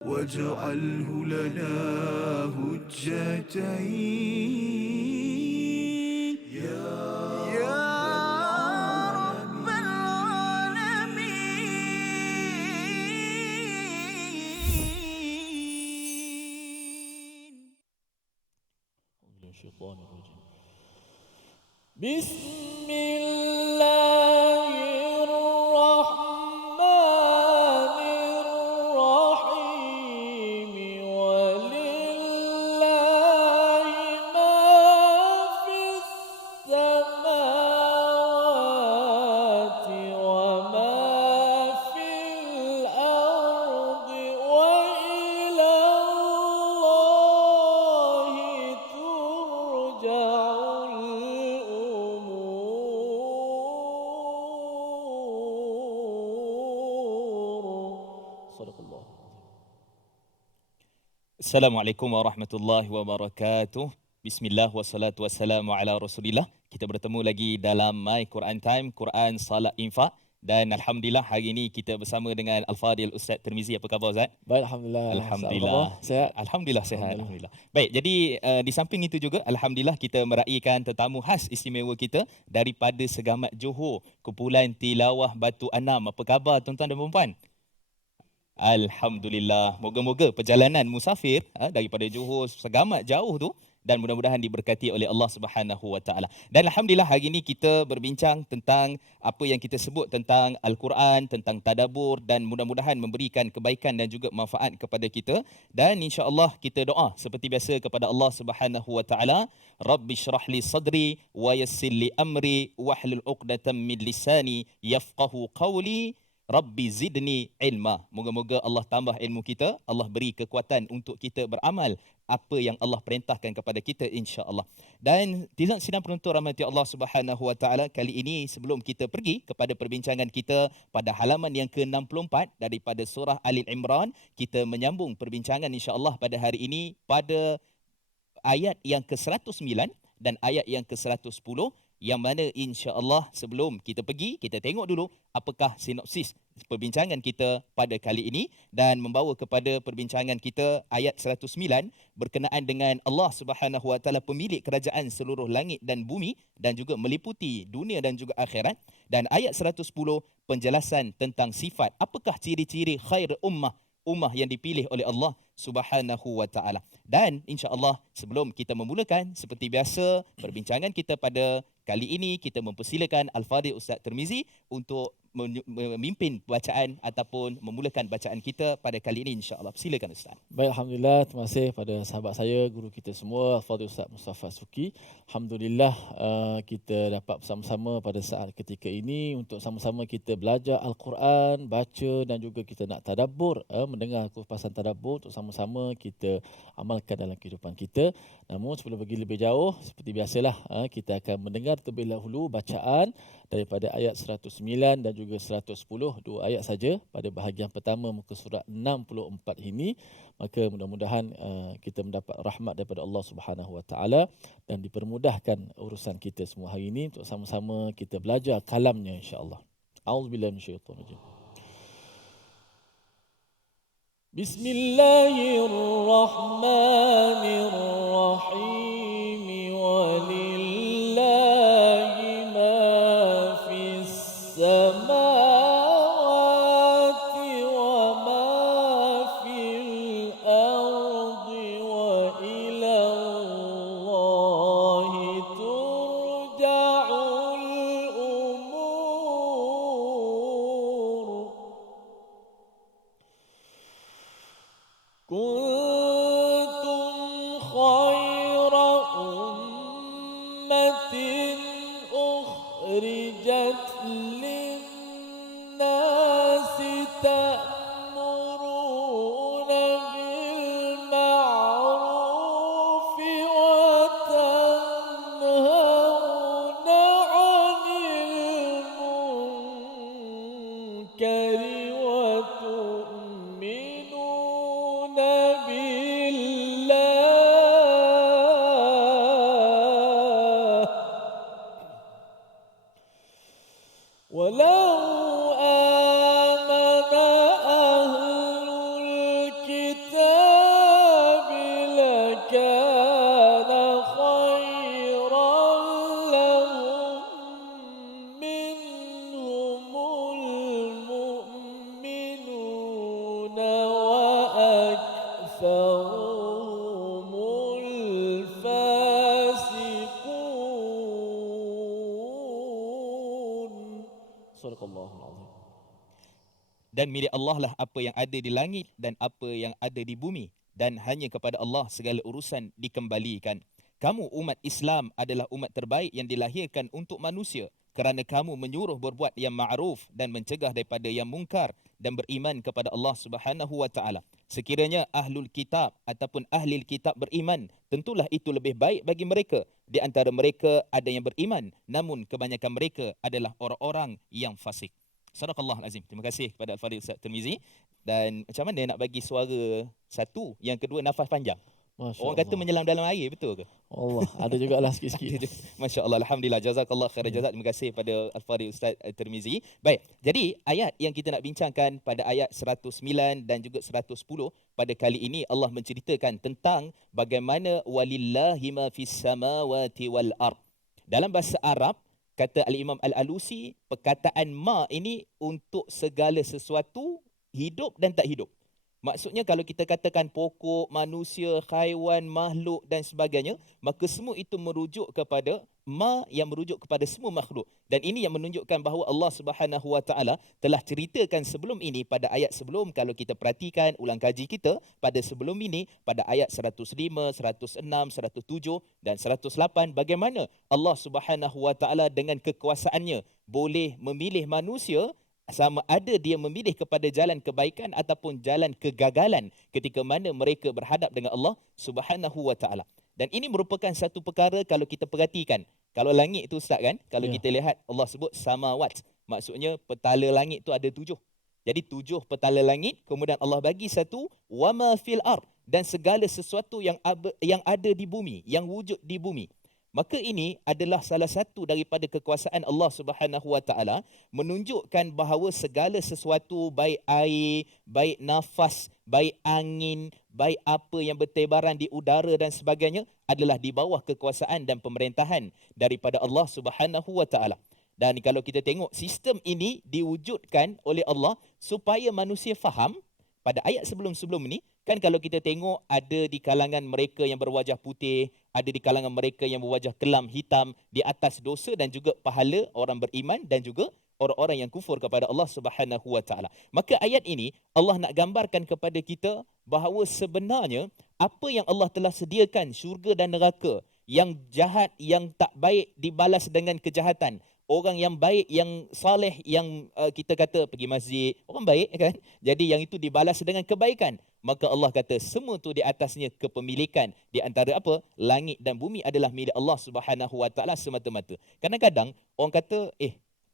واجعله لنا هجتين يا رب العالمين. من الشيطان الرجيم. بسم الله الرحمن الرحيم. ولله ما في السماوات وما في الأرض وإلى الله ترجع Assalamualaikum warahmatullahi wabarakatuh. Bismillah wassalatu wassalamu ala Rasulillah. Kita bertemu lagi dalam My Quran Time, Quran Salat Infak. Dan Alhamdulillah hari ini kita bersama dengan Al-Fadhil Ustaz Tirmizi. Apa khabar Ustaz? Baik, Alhamdulillah. Alhamdulillah. Sehat? Alhamdulillah sehat. Alhamdulillah. Baik, jadi di samping itu juga Alhamdulillah kita meraihkan tetamu khas istimewa kita daripada Segamat Johor, Kumpulan Tilawah Batu Anam. Apa khabar tuan-tuan dan puan-puan? Alhamdulillah. Moga-moga perjalanan musafir daripada Johor Segamat jauh tu dan mudah-mudahan diberkati oleh Allah Subhanahu Wa Taala. Dan Alhamdulillah hari ini kita berbincang tentang apa yang kita sebut tentang Al-Quran, tentang tadabbur dan mudah-mudahan memberikan kebaikan dan juga manfaat kepada kita. Dan insya-Allah kita doa seperti biasa kepada Allah Subhanahu Wa Taala, Rabbi shrah li sadri wa yassir li amri wahlul 'uqdatam min lisani yafqahu qawli. Rabbi zidni ilma. Moga-moga Allah tambah ilmu kita, Allah beri kekuatan untuk kita beramal apa yang Allah perintahkan kepada kita insya-Allah. Dan sidang penonton rahmati Allah Subhanahu Wa Taala, kali ini sebelum kita pergi kepada perbincangan kita pada halaman yang ke-64 daripada surah Ali Imran, kita menyambung perbincangan insya-Allah pada hari ini pada ayat yang ke-109 dan ayat yang ke-110, yang mana insya-Allah sebelum kita pergi, kita tengok dulu apakah sinopsis perbincangan kita pada kali ini dan membawa kepada perbincangan kita ayat 109 berkenaan dengan Allah Subhanahu Wa Taala, pemilik kerajaan seluruh langit dan bumi dan juga meliputi dunia dan juga akhirat, dan ayat 110 penjelasan tentang sifat apakah ciri-ciri khair ummah yang dipilih oleh Allah Subhanahu Wa Taala. Dan insya-Allah sebelum kita memulakan seperti biasa perbincangan kita pada kali ini, kita mempersilakan Al-Fadhil Ustaz Tirmizi untuk memimpin bacaan ataupun memulakan bacaan kita pada kali ini insya-Allah. Silakan Ustaz. Baik, Alhamdulillah. Terima kasih pada sahabat saya, guru kita semua, Al-Fadhil Ustaz Mustafa Suki. Alhamdulillah kita dapat bersama-sama pada saat ketika ini untuk sama-sama kita belajar Al-Quran, baca dan juga kita nak tadabbur, mendengar kupasan tadabbur untuk sama-sama kita amalkan dalam kehidupan kita. Namun sebelum pergi lebih jauh, seperti biasalah kita akan mendengar terlebih dahulu bacaan daripada ayat 109 dan juga 110, dua ayat saja pada bahagian pertama muka surat 64 ini. Maka mudah-mudahan kita mendapat rahmat daripada Allah Subhanahu Wa Taala dan dipermudahkan urusan kita semua hari ini untuk sama-sama kita belajar kalamnya insya-Allah. A'udzubillahi minasyaitonir rajim. Bismillahirrahmanirrahim. Walillahi ma fis samawati wa ma fil ardi wa ila Allahi turja'ul umur. كنتم خير أمة أخرجت للناس تأمرون بالمعروف وتنهون عن المنكر وتؤمنون dan milik Allah lah apa yang ada di langit dan apa yang ada di bumi, dan hanya kepada Allah segala urusan dikembalikan. Kamu umat Islam adalah umat terbaik yang dilahirkan untuk manusia kerana kamu menyuruh berbuat yang ma'ruf dan mencegah daripada yang mungkar dan beriman kepada Allah Subhanahu wa taala. Sekiranya ahlul kitab ataupun ahli kitab beriman, tentulah itu lebih baik bagi mereka. Di antara mereka ada yang beriman, namun kebanyakan mereka adalah orang-orang yang fasik. Sadaqallahul azim. Terima kasih kepada Al-Fadhil Ustaz Tirmizi. Dan macam mana nak bagi suara satu, yang kedua nafas panjang? Masya Orang kata Allah. menyelam dalam air, betul ke? Allah, ada jugalah sikit-sikit. Masya Allah, Alhamdulillah, jazakallah khairan jazak. Terima kasih pada Al-Fadhil Ustaz Tirmizi. Baik, jadi ayat yang kita nak bincangkan pada ayat 109 dan juga 110 pada kali ini, Allah menceritakan tentang bagaimana walillahi ma fis samawati wal ard. Dalam bahasa Arab, kata Al-Imam Al-Alusi, perkataan ma ini untuk segala sesuatu hidup dan tak hidup. Maksudnya kalau kita katakan pokok, manusia, haiwan, makhluk dan sebagainya, maka semua itu merujuk kepada ma yang merujuk kepada semua makhluk. Dan ini yang menunjukkan bahawa Allah Subhanahu Wa Taala telah ceritakan sebelum ini pada ayat sebelum. Kalau kita perhatikan ulang kaji kita pada sebelum ini, pada ayat 105, 106, 107 dan 108, bagaimana Allah Subhanahu Wa Taala dengan kekuasaannya boleh memilih manusia sama ada dia memilih kepada jalan kebaikan ataupun jalan kegagalan ketika mana mereka berhadap dengan Allah Subhanahu Wa Taala. Dan ini merupakan satu perkara kalau kita perhatikan. Kalau langit itu Ustaz kan, kalau kita lihat Allah sebut samawat, maksudnya petala langit itu ada 7. Jadi 7 petala langit, kemudian Allah bagi satu wama fil ard, dan segala sesuatu yang ada di bumi, yang wujud di bumi. Maka ini adalah salah satu daripada kekuasaan Allah Subhanahu Wa Taala menunjukkan bahawa segala sesuatu, baik air, baik nafas, baik angin, baik apa yang bertebaran di udara dan sebagainya adalah di bawah kekuasaan dan pemerintahan daripada Allah Subhanahu Wa Taala. Dan kalau kita tengok sistem ini diwujudkan oleh Allah supaya manusia faham. Pada ayat sebelum-sebelum ini, kan kalau kita tengok ada di kalangan mereka yang berwajah putih, ada di kalangan mereka yang berwajah kelam hitam, di atas dosa dan juga pahala orang beriman dan juga orang-orang yang kufur kepada Allah Subhanahu Wa Taala. Maka ayat ini Allah nak gambarkan kepada kita bahawa sebenarnya apa yang Allah telah sediakan syurga dan neraka, yang jahat, yang tak baik dibalas dengan kejahatan. Orang yang baik, yang saleh, yang kita kata pergi masjid, orang baik kan? Jadi yang itu dibalas dengan kebaikan. Maka Allah kata semua tu di atasnya kepemilikan. Di antara apa? Langit dan bumi adalah milik Allah Subhanahu Wa Taala semata-mata. Kadang-kadang orang kata,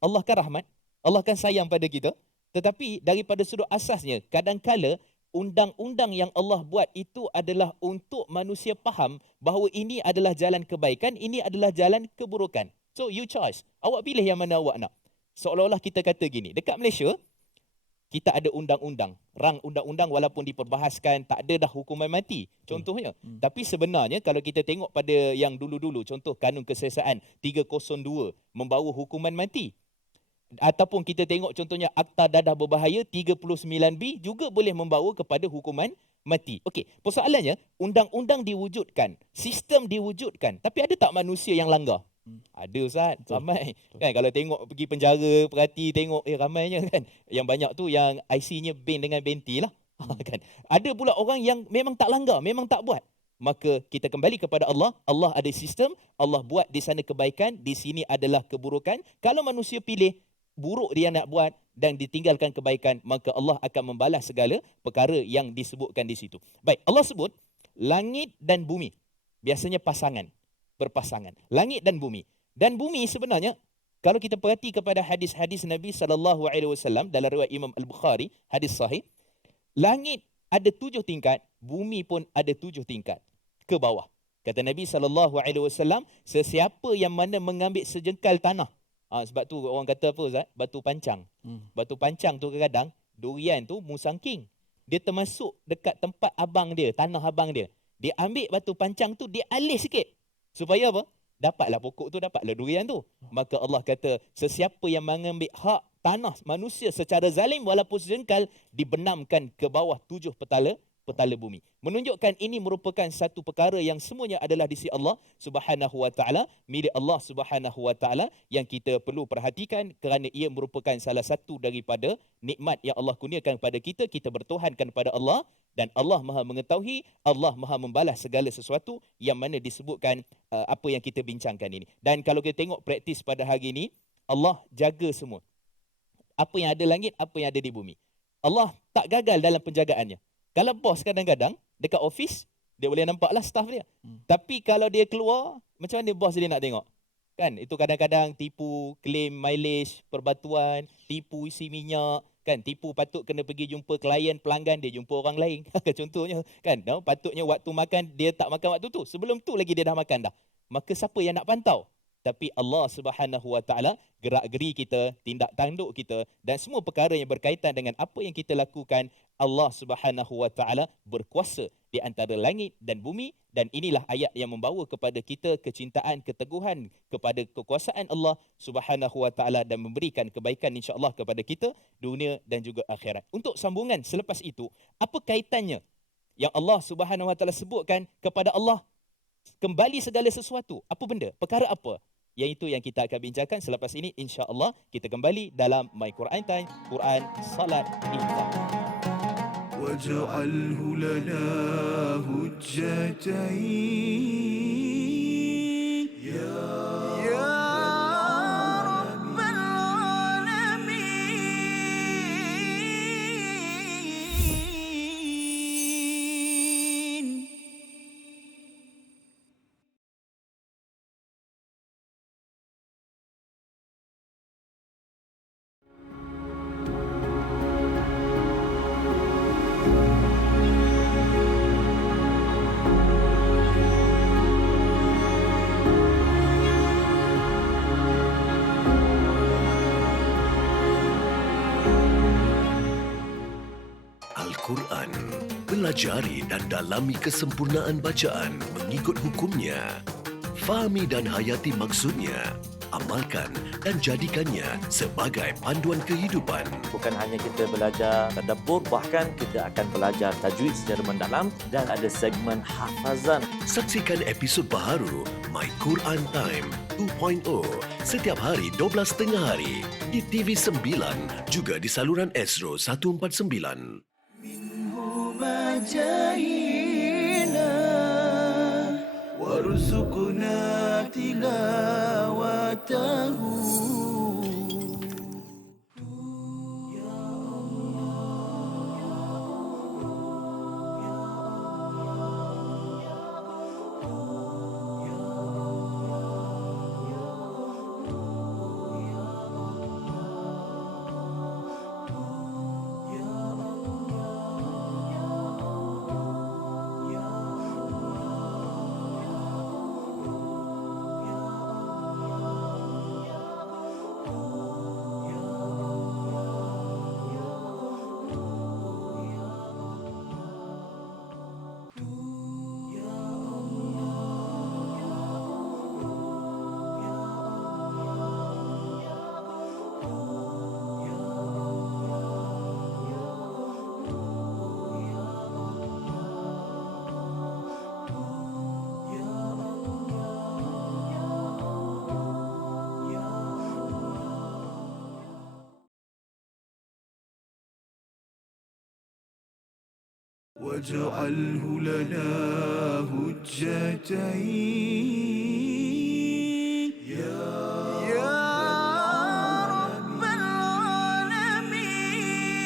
Allah kan rahmat, Allah kan sayang pada kita. Tetapi daripada sudut asasnya, kadang-kala undang-undang yang Allah buat itu adalah untuk manusia faham bahawa ini adalah jalan kebaikan, ini adalah jalan keburukan. So you choice. Awak pilih yang mana awak nak. Seolah-olah kita kata gini, dekat Malaysia, kita ada undang-undang. Rang undang-undang walaupun diperbahaskan, tak ada dah hukuman mati. Contohnya. Tapi sebenarnya kalau kita tengok pada yang dulu-dulu, contoh Kanun Keselesaan 302 membawa hukuman mati. Ataupun kita tengok contohnya Akta Dadah Berbahaya 39B juga boleh membawa kepada hukuman mati. Okey, persoalannya undang-undang diwujudkan, sistem diwujudkan, tapi ada tak manusia yang langgar? Ada Ustaz, ramai. Kan kalau tengok pergi penjara, perhati tengok ramainya kan. Yang banyak tu yang IC-nya bin dengan benti lah. Kan. Ada pula orang yang memang tak langgar, memang tak buat. Maka kita kembali kepada Allah. Allah ada sistem, Allah buat di sana kebaikan, di sini adalah keburukan. Kalau manusia pilih buruk dia nak buat dan ditinggalkan kebaikan, maka Allah akan membalas segala perkara yang disebutkan di situ. Baik, Allah sebut langit dan bumi. Biasanya pasangan, berpasangan. Langit dan bumi. Dan bumi sebenarnya kalau kita perhati kepada hadis-hadis Nabi SAW dalam riwayat Imam Al-Bukhari, hadis sahih, langit ada 7 tingkat, bumi pun ada 7 tingkat ke bawah. Kata Nabi SAW, sesiapa yang mana mengambil sejengkal tanah, sebab tu orang kata apa Ustaz? Batu pancang. Batu pancang tu kadang-kadang durian tu musangking. Dia termasuk dekat tempat abang dia, tanah abang dia. Dia ambil batu pancang tu, dia alih sikit. Supaya apa? Dapatlah pokok tu, dapatlah durian tu. Maka Allah kata, sesiapa yang mengambil hak tanah manusia secara zalim walaupun sejengkal, dibenamkan ke bawah 7 petala petala bumi. Menunjukkan ini merupakan satu perkara yang semuanya adalah di sisi Allah Subhanahu wa taala, milik Allah Subhanahu wa taala, yang kita perlu perhatikan kerana ia merupakan salah satu daripada nikmat yang Allah kurniakan kepada kita. Kita bertuhankan kepada Allah dan Allah Maha mengetahui, Allah Maha membalas segala sesuatu yang mana disebutkan apa yang kita bincangkan ini. Dan kalau kita tengok praktis pada hari ini, Allah jaga semua. Apa yang ada langit, apa yang ada di bumi. Allah tak gagal dalam penjagaannya. Kalau bos kadang-kadang dekat office, dia boleh nampaklah staff dia. Tapi kalau dia keluar, macam mana bos dia nak tengok? Kan, itu kadang-kadang tipu, claim mileage, perbatuan, tipu isi minyak, kan, tipu patut kena pergi jumpa klien, pelanggan, dia jumpa orang lain. Contohnya, kan, patutnya waktu makan, dia tak makan waktu tu. Sebelum tu lagi dia dah makan dah. Maka siapa yang nak pantau? Tapi Allah Subhanahu wa taala gerak-geri kita, tindak tanduk kita dan semua perkara yang berkaitan dengan apa yang kita lakukan, Allah Subhanahu wa taala berkuasa di antara langit dan bumi, dan inilah ayat yang membawa kepada kita kecintaan, keteguhan kepada kekuasaan Allah Subhanahu wa taala dan memberikan kebaikan insya-Allah kepada kita dunia dan juga akhirat. Untuk sambungan selepas itu, apa kaitannya yang Allah Subhanahu wa taala sebutkan kepada Allah kembali segala sesuatu? Apa benda? Perkara apa? Yang itu yang kita akan bincangkan selepas ini, insya-Allah. Kita kembali dalam My Quran Time, Quran, Salat, Infak. واجعله لنا هجتين يا رب العالمين. Al-Quran. Pelajari dan dalami kesempurnaan bacaan mengikut hukumnya. Fahami dan hayati maksudnya. Amalkan dan jadikannya sebagai panduan kehidupan. Bukan hanya kita belajar tadabbur, bahkan kita akan belajar tajwid secara mendalam dan ada segmen hafazan. Saksikan episod baharu My Quran Time 2.0 setiap hari 12.30 hari di TV9 juga di saluran Astro 149. ما جاهنا وارزقنا تلاوته. واجعله لنا هجتين يا رب العالمين.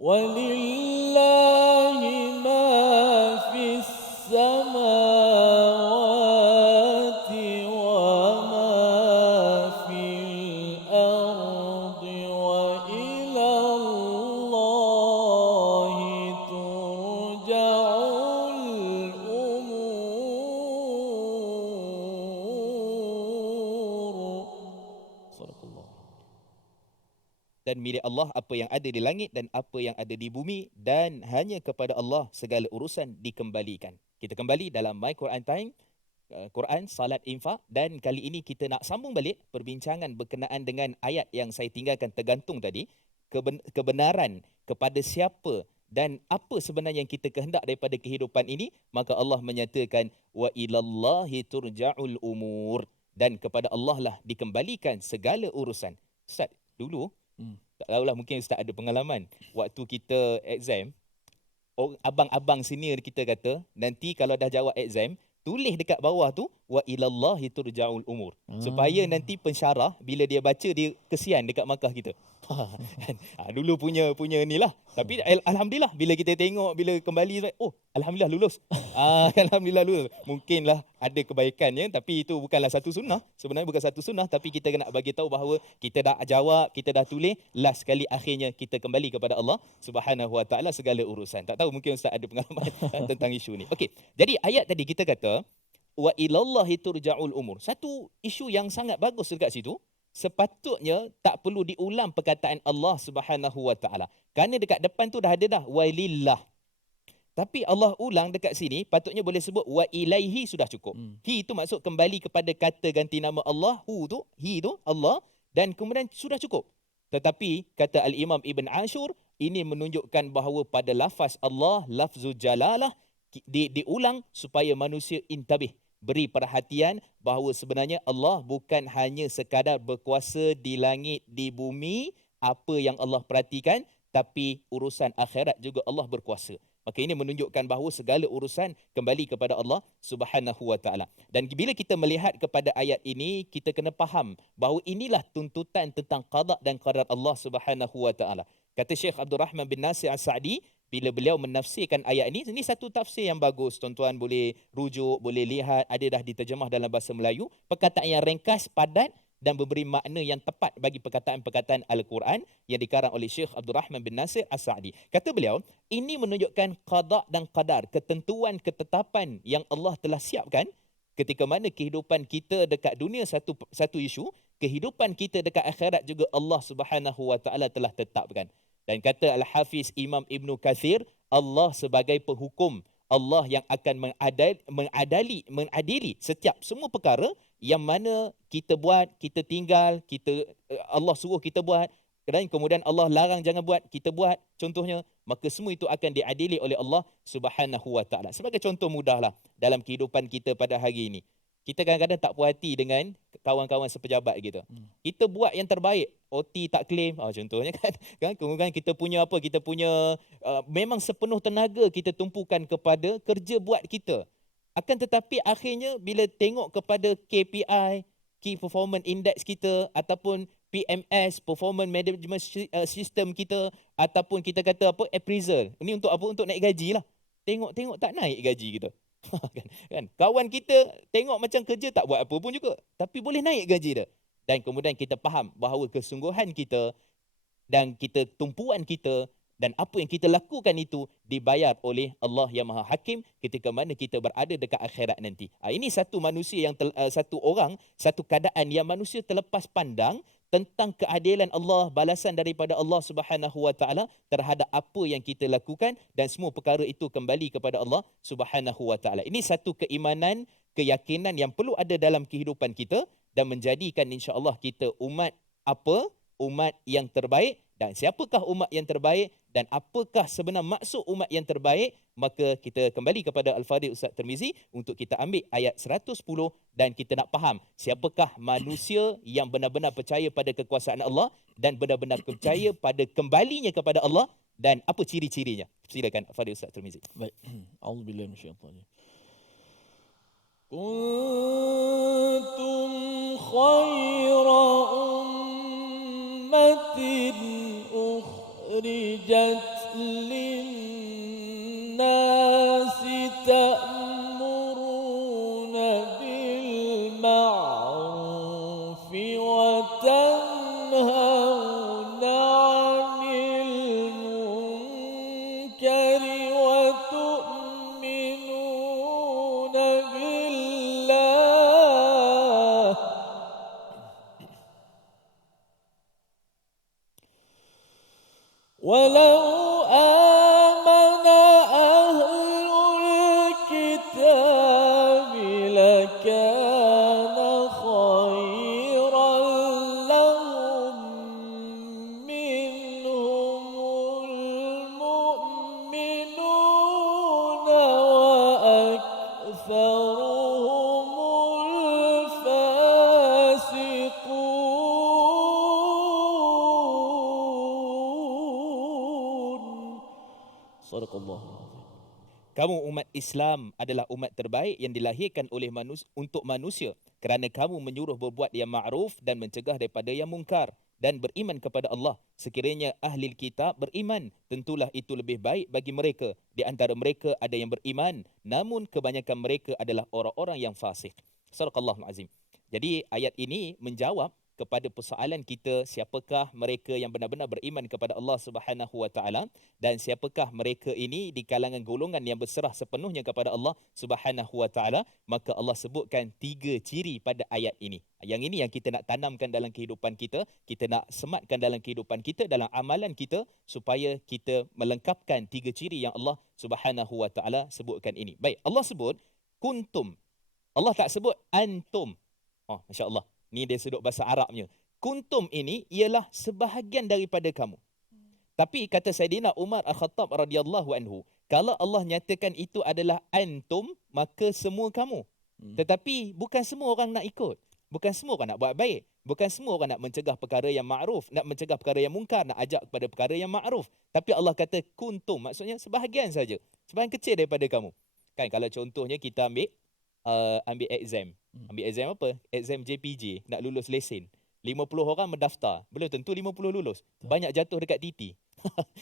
ولله ما في السماوات وما في الأرض وإلى الله ترجع الأمور. صدق الله. Dan milik Allah apa yang ada di langit dan apa yang ada di bumi, dan hanya kepada Allah segala urusan dikembalikan. Kita kembali dalam My Quran Time, Quran, salat, infak, dan kali ini kita nak sambung balik perbincangan berkenaan dengan ayat yang saya tinggalkan tergantung tadi, kebenaran kepada siapa dan apa sebenarnya yang kita kehendak daripada kehidupan ini. Maka Allah menyatakan wa ilallahi turja'ul umur, dan kepada Allah lah dikembalikan segala urusan. Ustaz, dulu tak tahulah, mungkin Ustaz ada pengalaman waktu kita exam, abang-abang senior kita kata, nanti kalau dah jawab exam, tulis dekat bawah tu wa ilallahi turja'ul umur, supaya nanti pensyarah bila dia baca, dia kesian dekat markah kita. Dulu punya ni lah. Tapi alhamdulillah bila kita tengok, bila kembali, oh alhamdulillah lulus. Alhamdulillah lulus. Mungkinlah ada kebaikannya, tapi itu bukanlah satu sunnah. Sebenarnya bukan satu sunnah, tapi kita kena bagi tahu bahawa kita dah jawab, kita dah tulis, last sekali akhirnya kita kembali kepada Allah Subhanahu Wa Taala segala urusan. Tak tahu, mungkin Ustaz ada pengalaman tentang isu ni. Okey. Jadi ayat tadi kita kata wa ilallahi turja'ul umur. Satu isu yang sangat bagus dekat situ. Sepatutnya tak perlu diulang perkataan Allah Subhanahu Wa Taala. Kerana dekat depan tu dah ada dah walillah. Tapi Allah ulang dekat sini, patutnya boleh sebut wa ilaihi, sudah cukup. Hi itu maksud kembali kepada kata ganti nama Allah, hu tu, hi tu Allah, dan kemudian sudah cukup. Tetapi kata Al-Imam Ibn Ashur, ini menunjukkan bahawa pada lafaz Allah, lafzul jalalah, diulang supaya manusia intabih, beri perhatian bahawa sebenarnya Allah bukan hanya sekadar berkuasa di langit, di bumi, apa yang Allah perhatikan, tapi urusan akhirat juga Allah berkuasa. Maka ini menunjukkan bahawa segala urusan kembali kepada Allah Subhanahu Wa Taala. Dan bila kita melihat kepada ayat ini, kita kena faham bahawa inilah tuntutan tentang qada dan qadar Allah Subhanahu Wa Taala. Kata Syekh Abdul Rahman bin Nasir As-Sa'di, bila beliau menafsirkan ayat ini satu tafsir yang bagus. Tuan-tuan boleh rujuk, boleh lihat, ada dah diterjemah dalam bahasa Melayu. Perkataan yang ringkas, padat dan memberi makna yang tepat bagi perkataan-perkataan Al-Quran yang dikarang oleh Syekh Abdul Rahman bin Nasir As-Sa'di. Kata beliau, ini menunjukkan qada dan qadar, ketentuan, ketetapan yang Allah telah siapkan ketika mana kehidupan kita dekat dunia satu isu, kehidupan kita dekat akhirat juga Allah Subhanahu Wa Taala telah tetapkan. Dan kata Al-Hafiz Imam Ibn Kathir, Allah sebagai penghukum, Allah yang akan mengadili setiap semua perkara yang mana kita buat, kita tinggal, Allah suruh kita buat, dan kemudian Allah larang jangan buat, kita buat contohnya, maka semua itu akan diadili oleh Allah Subhanahu Wa Taala. Sebagai contoh mudahlah dalam kehidupan kita pada hari ini. Kita kadang-kadang tak puas hati dengan kawan-kawan sepejabat kita. Kita buat yang terbaik, OT tak claim, contohnya kan. Kemudian kita punya memang sepenuh tenaga kita tumpukan kepada kerja buat kita. Akan tetapi akhirnya bila tengok kepada KPI, Key Performance Index kita, ataupun PMS, Performance Management System kita, ataupun kita kata appraisal. Ini untuk apa? Untuk naik gaji lah. Tengok tak naik gaji kita. kan? Kawan kita tengok macam kerja tak buat apa pun juga, tapi boleh naik gaji dia. Dan kemudian kita faham bahawa kesungguhan kita dan tumpuan kita dan apa yang kita lakukan itu dibayar oleh Allah yang Maha Hakim ketika mana kita berada dekat akhirat nanti. Ini satu manusia yang satu keadaan yang manusia terlepas pandang tentang keadilan Allah, balasan daripada Allah Subhanahu Wa Taala terhadap apa yang kita lakukan, dan semua perkara itu kembali kepada Allah Subhanahu Wa Taala. Ini satu keimanan, keyakinan yang perlu ada dalam kehidupan kita dan menjadikan insya-Allah kita umat yang terbaik. Dan siapakah umat yang terbaik dan apakah sebenar maksud umat yang terbaik? Maka kita kembali kepada Al-Fadhil Ustaz Tirmizi untuk kita ambil ayat 110 dan kita nak faham siapakah manusia yang benar-benar percaya pada kekuasaan Allah dan benar-benar percaya pada kembalinya kepada Allah, dan apa ciri-cirinya. Silakan Al-Fadhil Ustaz Tirmizi. Baik. A'udzubillahi minasyaitanir rajim. كنتم خير أمة أخرجت للناس تأمرون بالمعروف وتنهون عن المنكر وتؤمنون بالله ولو آمن أهل الكتاب لكان Sadaqallah. Kamu umat Islam adalah umat terbaik yang dilahirkan oleh untuk manusia kerana kamu menyuruh berbuat yang ma'ruf dan mencegah daripada yang mungkar dan beriman kepada Allah. Sekiranya ahli kitab beriman, tentulah itu lebih baik bagi mereka. Di antara mereka ada yang beriman, namun kebanyakan mereka adalah orang-orang yang fasik. Sadaqallahul azim. Jadi ayat ini menjawab kepada persoalan kita, siapakah mereka yang benar-benar beriman kepada Allah Subhanahu wa taala dan siapakah mereka ini di kalangan golongan yang berserah sepenuhnya kepada Allah Subhanahu wa taala. Maka Allah sebutkan 3 ciri pada ayat ini. Yang ini yang kita nak tanamkan dalam kehidupan kita nak sematkan dalam kehidupan kita, dalam amalan kita, supaya kita melengkapkan 3 ciri yang Allah Subhanahu wa taala sebutkan ini. Baik, Allah sebut kuntum. Allah tak sebut antum. Oh, masya-Allah. Ni dia sudut bahasa Arabnya. Kuntum ini ialah sebahagian daripada kamu. Tapi kata Saidina Umar Al-Khattab radhiyallahu anhu, kalau Allah nyatakan itu adalah antum, maka semua kamu. Tetapi bukan semua orang nak ikut. Bukan semua orang nak buat baik. Bukan semua orang nak mencegah perkara yang ma'ruf, nak mencegah perkara yang mungkar, nak ajak kepada perkara yang ma'ruf. Tapi Allah kata kuntum, maksudnya sebahagian saja. Sebahagian kecil daripada kamu. Kan kalau contohnya kita ambil exam. Ambil exam apa? Exam JPJ, nak lulus lesen. 50 orang mendaftar, belum tentu 50 lulus. Banyak jatuh dekat titi.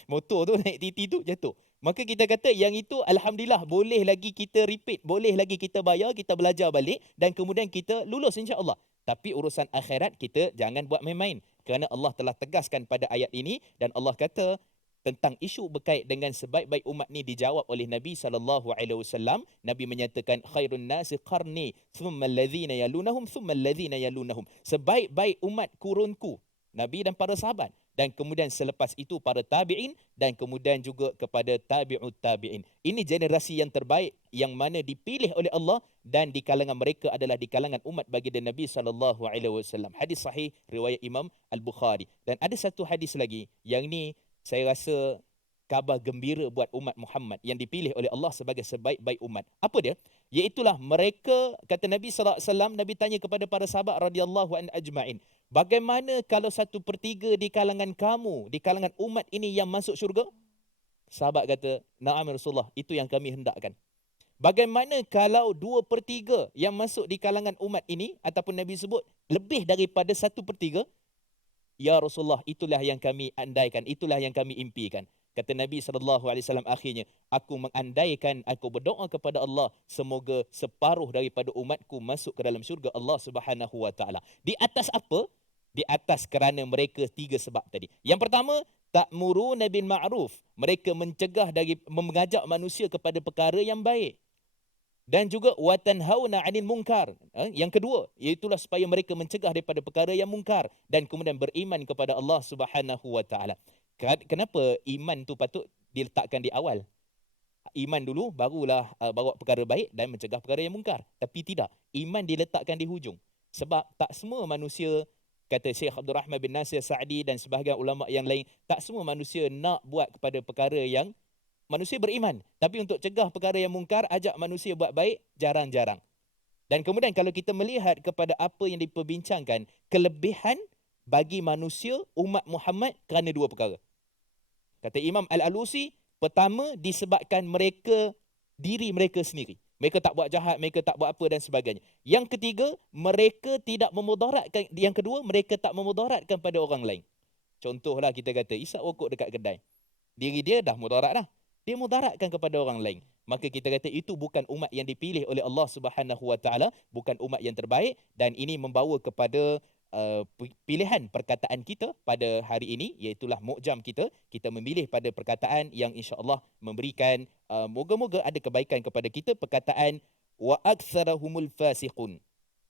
Motor tu naik titi tu jatuh. Maka kita kata yang itu alhamdulillah, boleh lagi kita repeat, boleh lagi kita bayar, kita belajar balik dan kemudian kita lulus insya-Allah. Tapi urusan akhirat kita jangan buat main-main. Kerana Allah telah tegaskan pada ayat ini dan Allah kata tentang isu berkait dengan sebaik-baik umat ni dijawab oleh Nabi SAW. Nabi menyatakan khairun nasi qarni thumma alladhina yalunahum thumma alladhina yalunahum. Sebaik-baik umat kurunku, Nabi dan para sahabat, dan kemudian selepas itu para tabi'in dan kemudian juga kepada tabi'ut tabi'in. Ini generasi yang terbaik yang mana dipilih oleh Allah dan di kalangan mereka adalah di kalangan umat baginda Nabi SAW. Hadis sahih riwayat Imam Al-Bukhari. Dan ada satu hadis lagi yang ni saya rasa khabar gembira buat umat Muhammad yang dipilih oleh Allah sebagai sebaik-baik umat. Apa dia? Iaitulah mereka, kata Nabi SAW, Nabi tanya kepada para sahabat radhiyallahu an ajma'in, bagaimana kalau 1/3 di kalangan kamu, di kalangan umat ini yang masuk syurga? Sahabat kata, na'am Rasulullah, itu yang kami hendakkan. Bagaimana kalau 2/3 yang masuk di kalangan umat ini, ataupun Nabi sebut lebih daripada 1/3? Ya Rasulullah, itulah yang kami andaikan, itulah yang kami impikan. Kata Nabi SAW akhirnya, aku mengandaikan, aku berdoa kepada Allah, semoga separuh daripada umatku masuk ke dalam syurga Allah Subhanahu Wa Taala. Di atas apa? Di atas kerana mereka 3 sebab tadi. Yang pertama, ta'muruna bil ma'ruf. Mereka mencegah dari mengajak manusia kepada perkara yang baik. Dan juga watanhauna 'anil munkar. Yang kedua, iaitulah supaya mereka mencegah daripada perkara yang mungkar dan kemudian beriman kepada Allah Subhanahu Wa Taala. Kenapa iman tu patut diletakkan di awal? Iman dulu barulah bawa perkara baik dan mencegah perkara yang mungkar. Tapi tidak, iman diletakkan di hujung. Sebab tak semua manusia, kata Syekh Abdul Rahman bin Nasir Sa'di dan sebahagian ulama yang lain, tak semua manusia nak buat kepada perkara yang manusia beriman. Tapi untuk cegah perkara yang mungkar, ajak manusia buat baik, jarang-jarang. Dan kemudian kalau kita melihat kepada apa yang diperbincangkan, kelebihan bagi manusia, umat Muhammad kerana 2 perkara. Kata Imam Al-Alusi, pertama disebabkan mereka, diri mereka sendiri. Mereka tak buat jahat, mereka tak buat apa dan sebagainya. Yang ketiga, mereka tidak memudaratkan. Yang kedua, mereka tak memudaratkan pada orang lain. Contohlah kita kata, isap rokok dekat kedai. Diri dia dah mudarat dah. Dia mudaratkan kepada orang lain. Maka kita kata itu bukan umat yang dipilih oleh Allah Subhanahu Wa Taala, bukan umat yang terbaik, dan ini membawa kepada pilihan perkataan kita pada hari ini, iaitulah mu'jam kita. Kita memilih pada perkataan yang insya-Allah memberikan moga-moga ada kebaikan kepada kita, perkataan wa aktsarahumul fasiqun.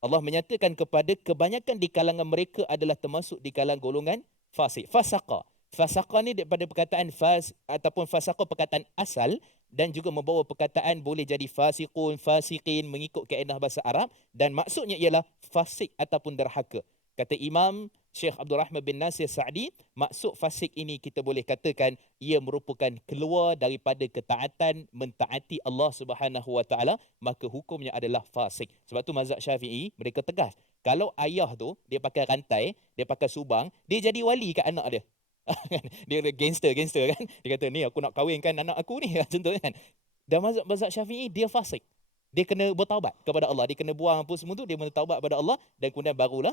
Allah menyatakan kepada kebanyakan di kalangan mereka adalah termasuk di kalangan golongan fasik. Fasaqa. Fasaqa ni daripada perkataan ataupun fasaqa perkataan asal dan juga membawa perkataan boleh jadi fasiqun, fasiqin mengikut kaedah bahasa Arab dan maksudnya ialah fasik ataupun derhaka. Kata Imam Syekh Abdul Rahman bin Nasir Sa'di, maksud fasik ini kita boleh katakan ia merupakan keluar daripada ketaatan, mentaati Allah Subhanahu Wa Taala, maka hukumnya adalah fasik. Sebab tu mazhab Syafi'i mereka tegas. Kalau ayah tu dia pakai rantai, dia pakai subang, dia jadi wali kat anak dia. Dia gangster kan. Dia kata ni aku nak kahwinkan anak aku ni contoh kan. Dan mazhab Syafi'i dia fasik. Dia kena bertaubat kepada Allah. Dia kena buang apa semua tu, dia bertaubat kepada Allah dan kemudian barulah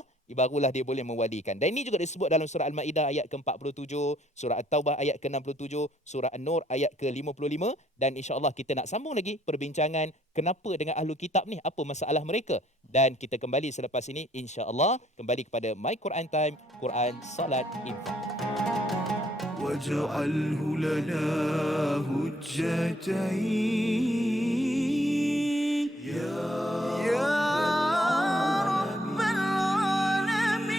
dia boleh mewalikan. Dan ini juga disebut dalam surah Al-Maidah ayat ke-47, surah At-Taubah ayat ke-67, surah An-Nur ayat ke-55 dan insya-Allah kita nak sambung lagi perbincangan kenapa dengan ahlu kitab ni, apa masalah mereka. Dan kita kembali selepas ini insya-Allah kembali kepada My Quran Time, Quran, Salat, Infak. واجعله لنا هجتين يا رب العالمين.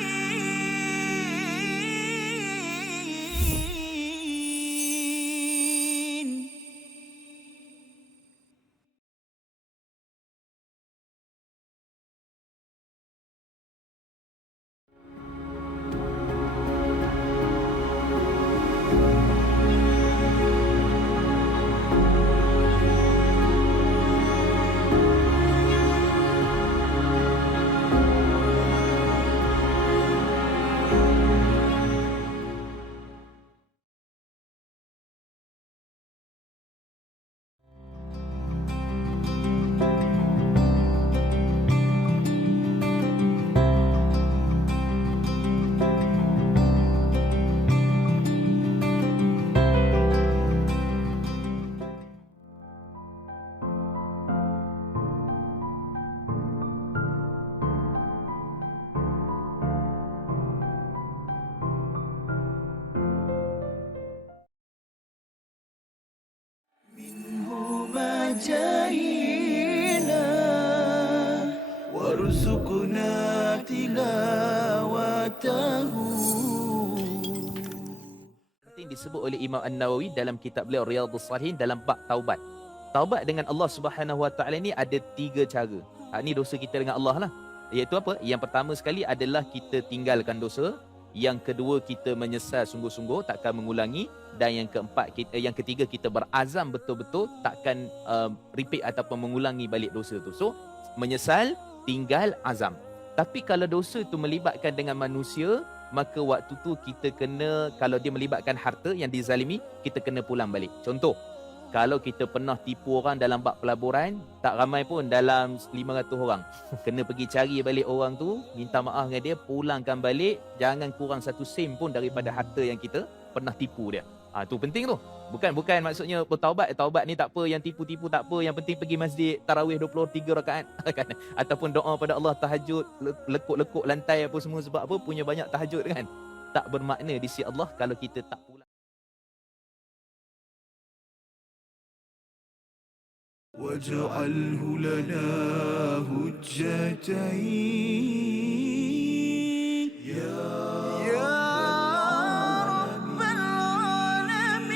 جاهينا وارزقنا تلاوته. Yang disebut oleh Imam An-Nawawi dalam kitab beliau Riyadhus Shalihin dalam bab taubat. Taubat dengan Allah Subhanahu Wa Taala ni ada 3 cara. Ni dosa kita dengan Allah lah. Iaitu apa? Yang pertama sekali adalah kita tinggalkan dosa. Yang kedua kita menyesal sungguh-sungguh takkan mengulangi, dan yang ketiga kita berazam betul-betul takkan repeat ataupun mengulangi balik dosa tu. So menyesal, tinggal, azam. Tapi kalau dosa itu melibatkan dengan manusia, maka waktu tu kita kena, kalau dia melibatkan harta yang dizalimi, kita kena pulang balik. Contoh, kalau kita pernah tipu orang dalam bab pelaburan, tak ramai pun dalam 500 orang. Kena pergi cari balik orang tu, minta maaf dengan dia, pulangkan balik, jangan kurang 1 sen pun daripada harta yang kita pernah tipu dia. Tu penting tu. Bukan maksudnya bertaubat, taubat ni tak apa, yang tipu-tipu tak apa, yang penting pergi masjid tarawih 23 rakaat kan, ataupun doa pada Allah tahajud, lekuk-lekuk lantai apa semua, sebab apa? Punya banyak tahajud kan. Tak bermakna di sisi Allah kalau kita tak pulang. واجعله لنا هجتين يا رب العالمين.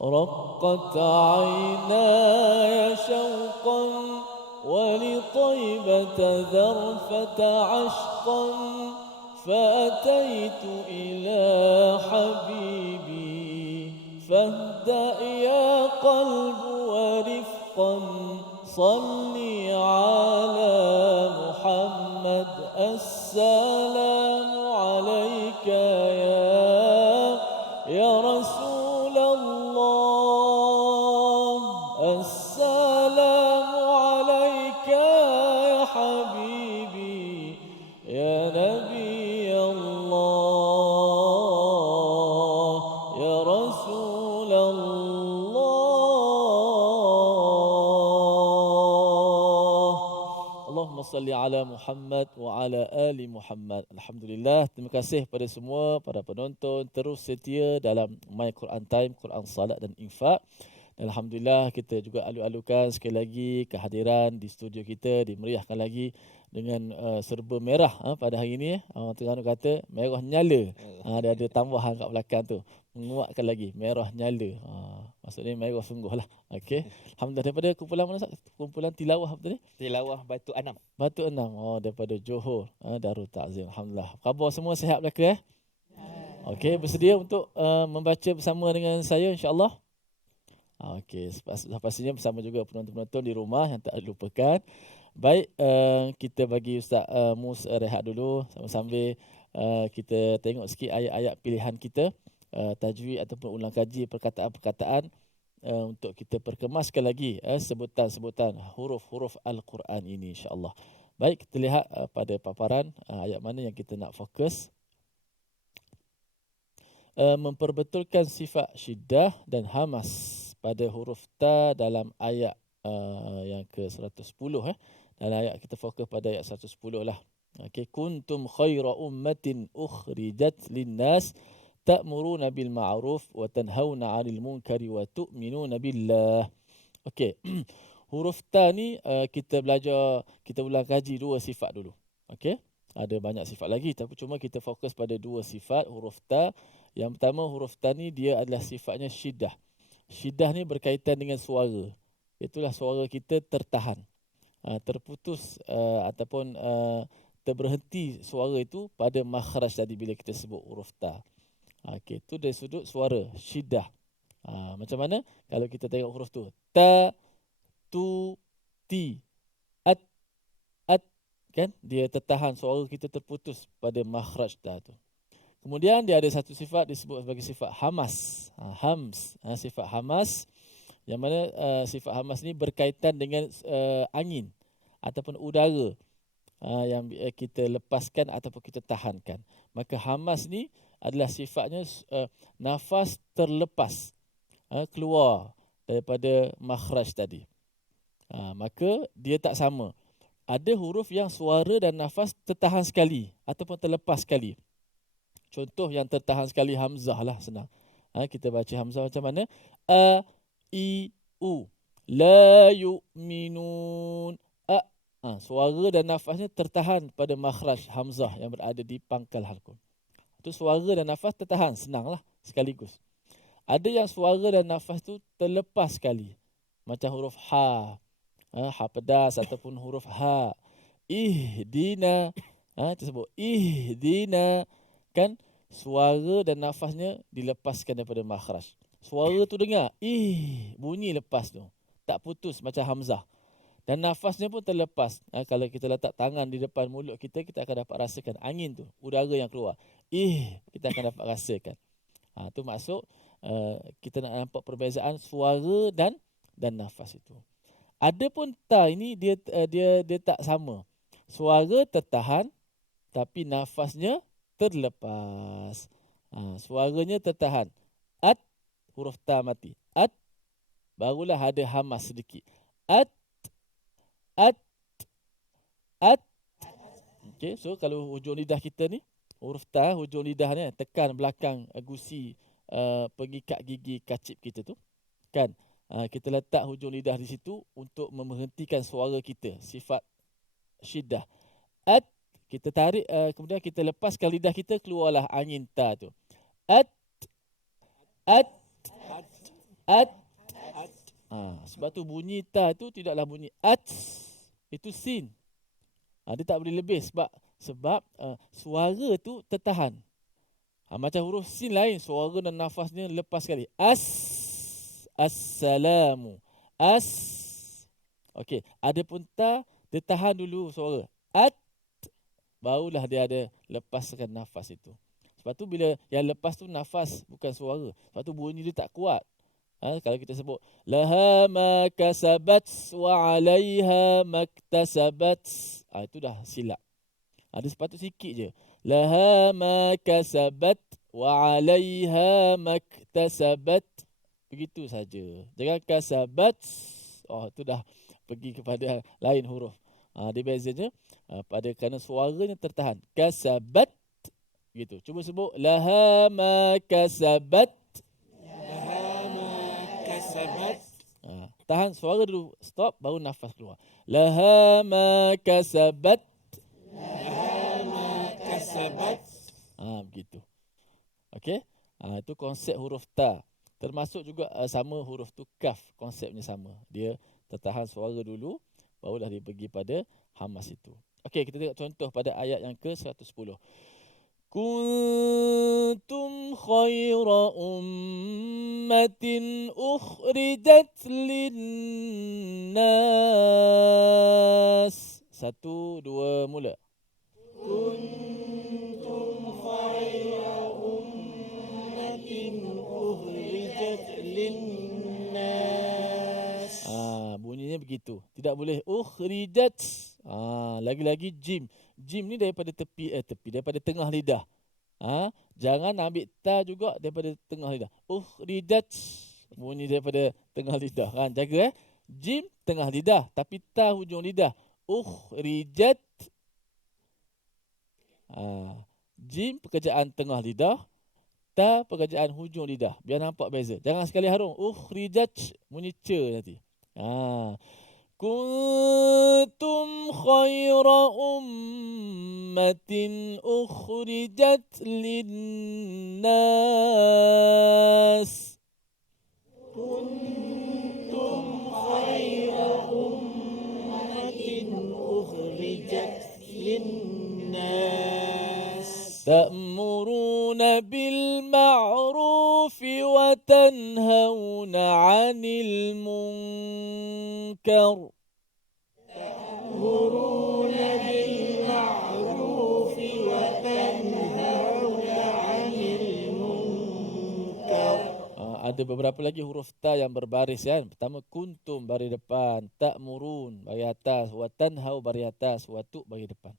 رقت عيناي شوقا ولطيبة ذرفة عشقا فأتيت إلى حبيبي فاهدأ يا قلب ورفقا صلي على محمد السلام عليك يا رسول الله السلام عليك يا حبيبي يا نبي الله يا رسول الله. اللهم صل على محمد وعلى آل محمد. Alhamdulillah, terima kasih pada semua para penonton terus setia dalam My Quran Time, Quran, Salat dan Infak. Alhamdulillah, kita juga alu-alukan sekali lagi kehadiran di studio kita, dimeriahkan lagi dengan serba merah pada hari ini. Orang Terengganu kata merah nyala. Dia ada tambahan kat belakang tu, menguatkan lagi merah nyala. Maksudnya merah sungguh lah. Okey. Alhamdulillah, daripada kumpulan mana? Kumpulan tilawah apa tadi? Tilawah Batu Anam. Batu Enam. Daripada Johor, Darul Ta'zim. Alhamdulillah. Khabar semua sihat belaka? Okey, bersedia untuk membaca bersama dengan saya insya-Allah? Okey, pastinya bersama juga penonton-penonton di rumah yang tak lupakan. Baik, kita bagi Ustaz Mus rehat dulu sambil kita tengok sikit ayat-ayat pilihan kita, tajwid ataupun ulang kaji perkataan-perkataan untuk kita perkemaskan lagi sebutan-sebutan huruf-huruf Al-Quran ini insya-Allah. Baik, kita lihat pada paparan ayat mana yang kita nak fokus. Memperbetulkan sifat syiddah dan hamas pada huruf ta dalam ayat yang ke-110 Dalam ayat kita fokus pada ayat 110 lah. Okey, kuntum khaira ummatin ukhrijat linnas ta'muruna bil ma'ruf wa tanhauna 'anil munkari wa tu'minuna billah. Okey. Huruf ta ni kita ulang kaji dua sifat dulu. Okey. Ada banyak sifat lagi tapi cuma kita fokus pada dua sifat huruf ta. Yang pertama, huruf ta ni dia adalah sifatnya syiddah. Syiddah ni berkaitan dengan suara. Itulah suara kita tertahan. Terputus ataupun terberhenti suara itu pada makhraj tadi bila kita sebut huruf ta. Okey, itu dari sudut suara, syiddah. Macam mana? Kalau kita tengok huruf tu. Ta, tu, ti, at, kan? Dia tertahan, suara kita terputus pada makhraj ta tu. Kemudian dia ada satu sifat disebut sebagai sifat hamas. Hams, sifat hamas. Yang mana sifat hamas ni berkaitan dengan angin ataupun udara yang kita lepaskan ataupun kita tahankan. Maka hamas ni adalah sifatnya nafas terlepas, keluar daripada makhraj tadi. Maka dia tak sama. Ada huruf yang suara dan nafas tertahan sekali ataupun terlepas sekali. Contoh yang tertahan sekali hamzah lah, senang. Kita baca hamzah macam mana? A, I, U. La yu'minun. Suara dan nafasnya tertahan pada makhraj hamzah yang berada di pangkal halqum. Itu suara dan nafas tertahan, senanglah sekaligus. Ada yang suara dan nafas tu terlepas sekali. Macam huruf ha. Ha pedas ataupun huruf ha. Ihdina. Tersebut ihdina. Kan suara dan nafasnya dilepaskan daripada makhraj. Suara tu dengar, bunyi lepas tu. Tak putus macam hamzah. Dan nafasnya pun terlepas. Kalau kita letak tangan di depan mulut kita, kita akan dapat rasakan angin tu, udara yang keluar. Kita akan dapat rasakan. Tu maksud kita nak nampak perbezaan suara dan nafas itu. Adapun ta ini dia tak sama. Suara tertahan tapi nafasnya terlepas. Suaranya tertahan. At, huruf ta mati. At, barulah ada hamas sedikit. At. Okay, so kalau hujung lidah kita ni, huruf ta, hujung lidah ni, tekan belakang gusi pengikat gigi kacip kita tu. Kan? Kita letak hujung lidah di situ untuk memberhentikan suara kita. Sifat syiddah. At, kita tarik, kemudian kita lepaskan lidah kita, keluarlah angin ta tu. At. Sebab tu bunyi ta tu tidaklah bunyi at. Itu sin. Dia tak boleh lebih sebab suara tu tertahan. Macam huruf sin lain, suara dan nafasnya lepas sekali. Assalamu. Okey, adapun ta, dia tahan dulu suara. At. Barulah dia ada lepaskan nafas itu. Sebab tu bila yang lepas tu nafas bukan suara. Sebab tu bunyi dia tak kuat. Kalau kita sebut laha ma kasabat wa 'alaiha maktasabat. Itu dah silap. Ada sepatut sikit je. Laha ma kasabat wa 'alaiha maktasabat. Begitu saja. Jangan kasabat. Itu dah pergi kepada lain huruf. Dia bezanya pada kerana suaranya tertahan. Kasabat gitu. Cuba sebut laha ma kasabat. Laha ma kasabat. Tahan suara dulu, stop, baru nafas keluar. Laha ma kasabat. Laha ma kasabat. Begitu. Okey? Itu konsep huruf ta. Termasuk juga sama huruf tu kaf, konsepnya sama. Dia tertahan suara dulu, barulah dia pergi pada hamas itu. Okey, kita tengok contoh pada ayat yang ke-110. Kuntum khaira ummatin ukhrijat linnas. 1, 2, mula. Kuntum khaira ummatin ukhrijat linnas. Bunyinya begitu. Tidak boleh ukhrijat. Lagi-lagi jim. Jim ni daripada tepi daripada tengah lidah. Jangan ambil ta juga daripada tengah lidah. Ukhrijat bunyi daripada tengah lidah. Jaga jim tengah lidah tapi ta hujung lidah. Ukhrijat. Jim pekerjaan tengah lidah, ta pekerjaan hujung lidah. Biar nampak beza. Jangan sekali harung. Ukhrijat bunyi ce nanti. Kuntum khaira ummatin ukhrijat linnas. Kuntum khaira ummatin ukhrijat linnas. Ta'muruna bil ma'rufi wa tanhauna 'anil munkar. Ta'muruna bil ma'rufi wa tanhauna 'anil munkar. Ada beberapa lagi huruf ta yang berbaris kan. Pertama kuntum baris depan, ta'murun baris atas, wa tanhau baris atas, wa tu baris depan.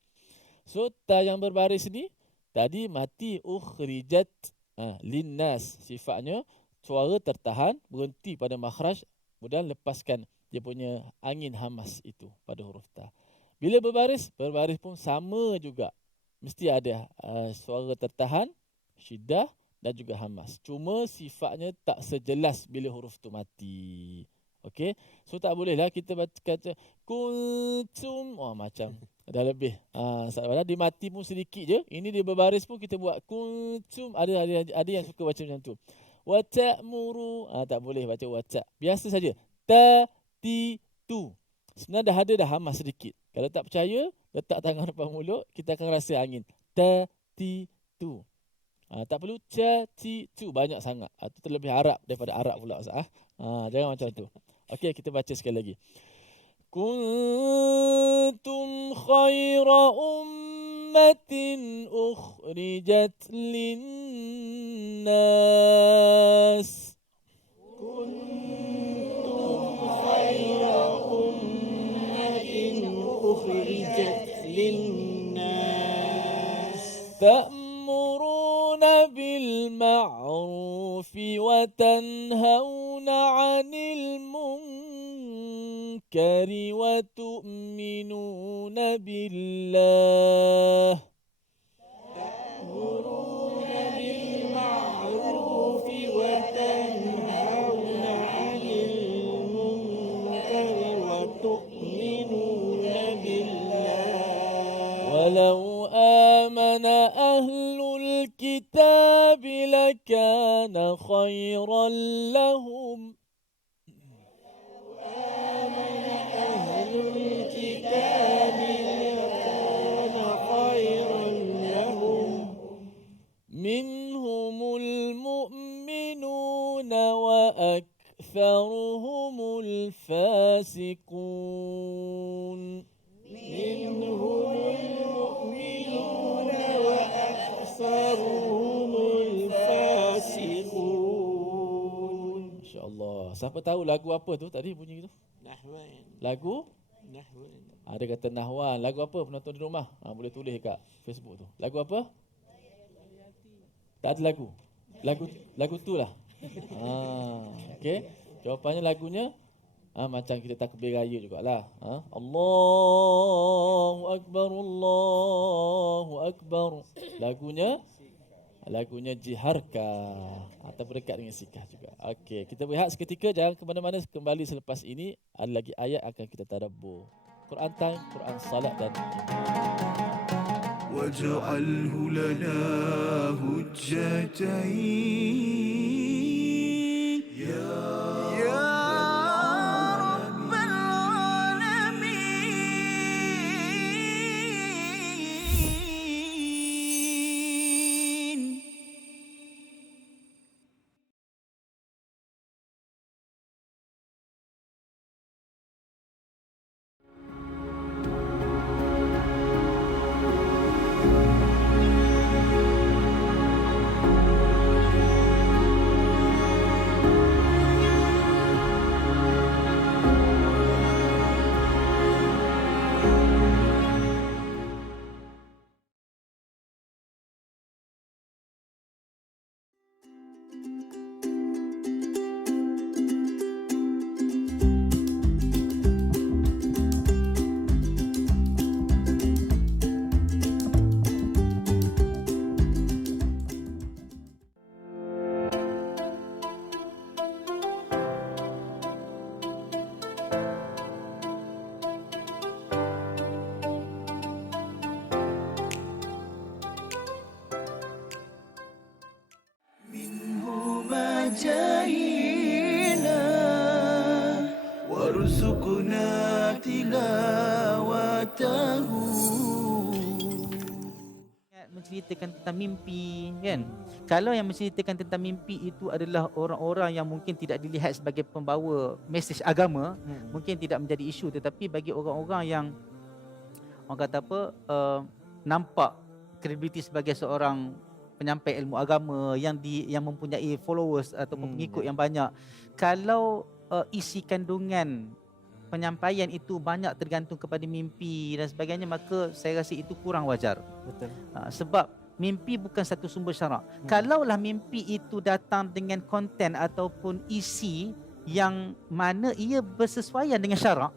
So ta yang berbaris ni tadi mati ukhrijat linnas, sifatnya suara tertahan, berhenti pada makhraj, kemudian lepaskan dia punya angin hamas itu pada huruf ta. Bila berbaris pun sama juga. Mesti ada suara tertahan, syiddah dan juga hamas. Cuma sifatnya tak sejelas bila huruf tu mati. Okey, so tak bolehlah kita baca kata kuntum macam dah lebih. Padahal dia mati pun sedikit je. Ini dia berbaris pun kita buat kuntum. Ada yang suka baca macam tu. Wa ta'muru, tak boleh baca wa ta. Biasa saja. Ta ti tu. Sebenarnya dah hamas sedikit. Kalau tak percaya, letak tangan depan mulut, kita akan rasa angin. Ta ti tu. Tak perlu ca ti tu banyak sangat. Itu terlebih Arab daripada Arab pula. Jangan macam tu. Okey, kita baca sekali lagi. Kuntum khaira ummatin ukhrijat linnas. Kuntum khaira ummatin ukhrijat linnas. Ta'muruna bil ma'rufi wa tanhauna 'anil munkari wa tu'minuna billah. Ta'muruna bil ma'rufi wa tanhauna 'anil munkari wa tu'minuna billah. Walau amana ahlul kitab lakana khairan lahum. Minhumul mu'minuna wa aktharuhumul fasiqun. Minhumul mu'minuna wa aktharuhumul fasiqun. InsyaAllah. Siapa tahu lagu apa tu tadi bunyi tu? Nahwan. Lagu? Nahwan. Ada kata Nahwan. Lagu apa penonton di rumah? Boleh tulis kat Facebook tu. Lagu apa? Tak ada lagu. Lagu tu lah. Okey. Jawapannya lagunya macam kita takbir raya jugalah. Allahu Akbar, Allahu Akbar. Lagunya Jiharka atau berdekat dengan sikah juga. Okey, kita berehat seketika, jangan ke mana-mana, kembali selepas ini ada lagi ayat akan kita tadabbur. Quran Time, Quran Salat dan واجعله لنا هجتين يا رب العالمين. تلاوته. Menceritakan tentang mimpi, kan? Kalau yang menceritakan tentang mimpi itu adalah orang-orang yang mungkin tidak dilihat sebagai pembawa mesej agama, mungkin tidak menjadi isu, tetapi bagi orang-orang yang orang kata apa, nampak kredibiliti sebagai seorang penyampai ilmu agama yang mempunyai followers ataupun pengikut yang banyak, kalau isi kandungan penyampaian itu banyak tergantung kepada mimpi dan sebagainya, maka saya rasa itu kurang wajar. Betul. Sebab mimpi bukan satu sumber syarak. Kalaulah mimpi itu datang dengan konten ataupun isi yang mana ia bersesuaian dengan syarak,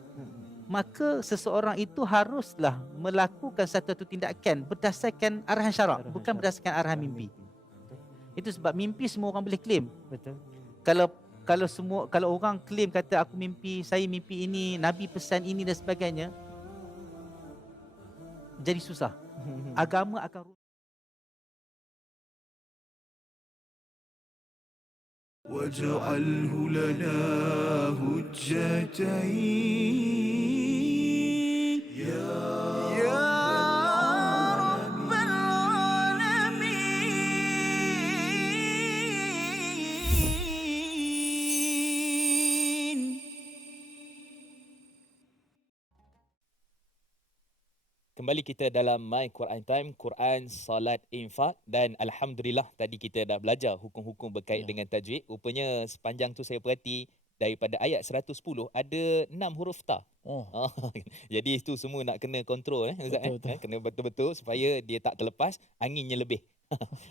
maka seseorang itu haruslah melakukan satu tindakan berdasarkan arahan syarak, bukan berdasarkan arahan mimpi. Itu sebab mimpi semua orang boleh claim. Betul. Kalau orang claim kata aku mimpi, saya mimpi ini, Nabi pesan ini dan sebagainya, jadi susah. Agama akan واجعله لنا هجتين يا رب العالمين. Kembali kita dalam My Quran Time, Quran, Salat, Infak, dan Alhamdulillah tadi kita dah belajar hukum-hukum berkait dengan tajwid. Rupanya sepanjang tu saya perhati daripada ayat 110 ada 6 huruf ta. Jadi itu semua nak kena kontrol Ustaz. Betul. Kena betul-betul supaya dia tak terlepas, anginnya lebih.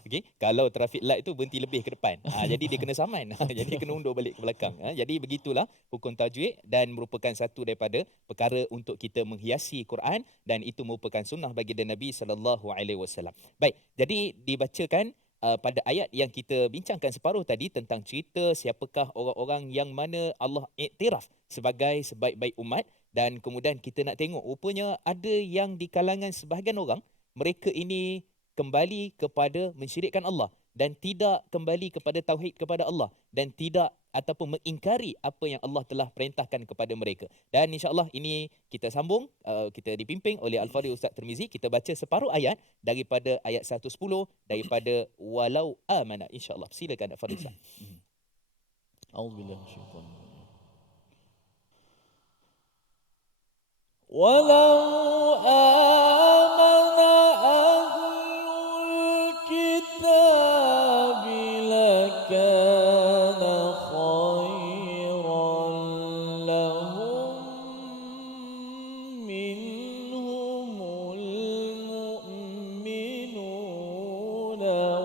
Okey, kalau traffic light tu berhenti lebih ke depan. Jadi dia kena saman. Jadi kena undur balik ke belakang. Jadi begitulah hukum tajwid dan merupakan satu daripada perkara untuk kita menghiasi Quran dan itu merupakan sunnah baginda Nabi sallallahu alaihi wasallam. Baik, jadi dibacakan pada ayat yang kita bincangkan separuh tadi tentang cerita siapakah orang-orang yang mana Allah iktiraf sebagai sebaik-baik umat, dan kemudian kita nak tengok rupanya ada yang di kalangan sebahagian orang mereka ini kembali kepada mensyirikkan Allah dan tidak kembali kepada tauhid kepada Allah dan tidak ataupun mengingkari apa yang Allah telah perintahkan kepada mereka. Dan insya-Allah ini kita sambung, kita dipimpin oleh Al-Fadhil Ustaz Tirmizi. Kita baca separuh ayat daripada ayat 110 daripada walau amana, insya-Allah. Silakan Al-Fadhil Ustaz. A'udzubillahi minasyaitanir rajim. Walau amana ahlul kitab lakana khairan lahum minhumul mu'minuna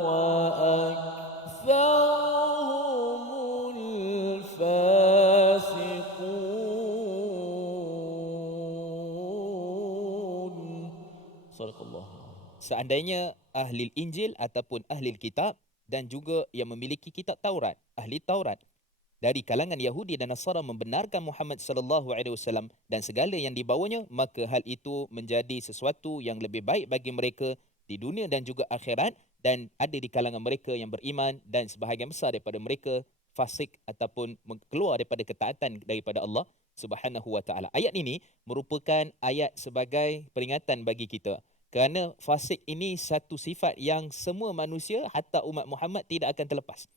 wa aktsaruhumul fasiqun. Sadaqallah. Seandainya ahli Injil ataupun ahli kitab dan juga yang memiliki kitab Taurat, ahli Taurat dari kalangan Yahudi dan Nasara membenarkan Muhammad sallallahu alaihi wasallam dan segala yang dibawanya, maka hal itu menjadi sesuatu yang lebih baik bagi mereka di dunia dan juga akhirat, dan ada di kalangan mereka yang beriman dan sebahagian besar daripada mereka fasik ataupun keluar daripada ketaatan daripada Allah Subhanahu wa taala. Ayat ini merupakan ayat sebagai peringatan bagi kita. Kerana fasik ini satu sifat yang semua manusia, hatta umat Muhammad tidak akan terlepas.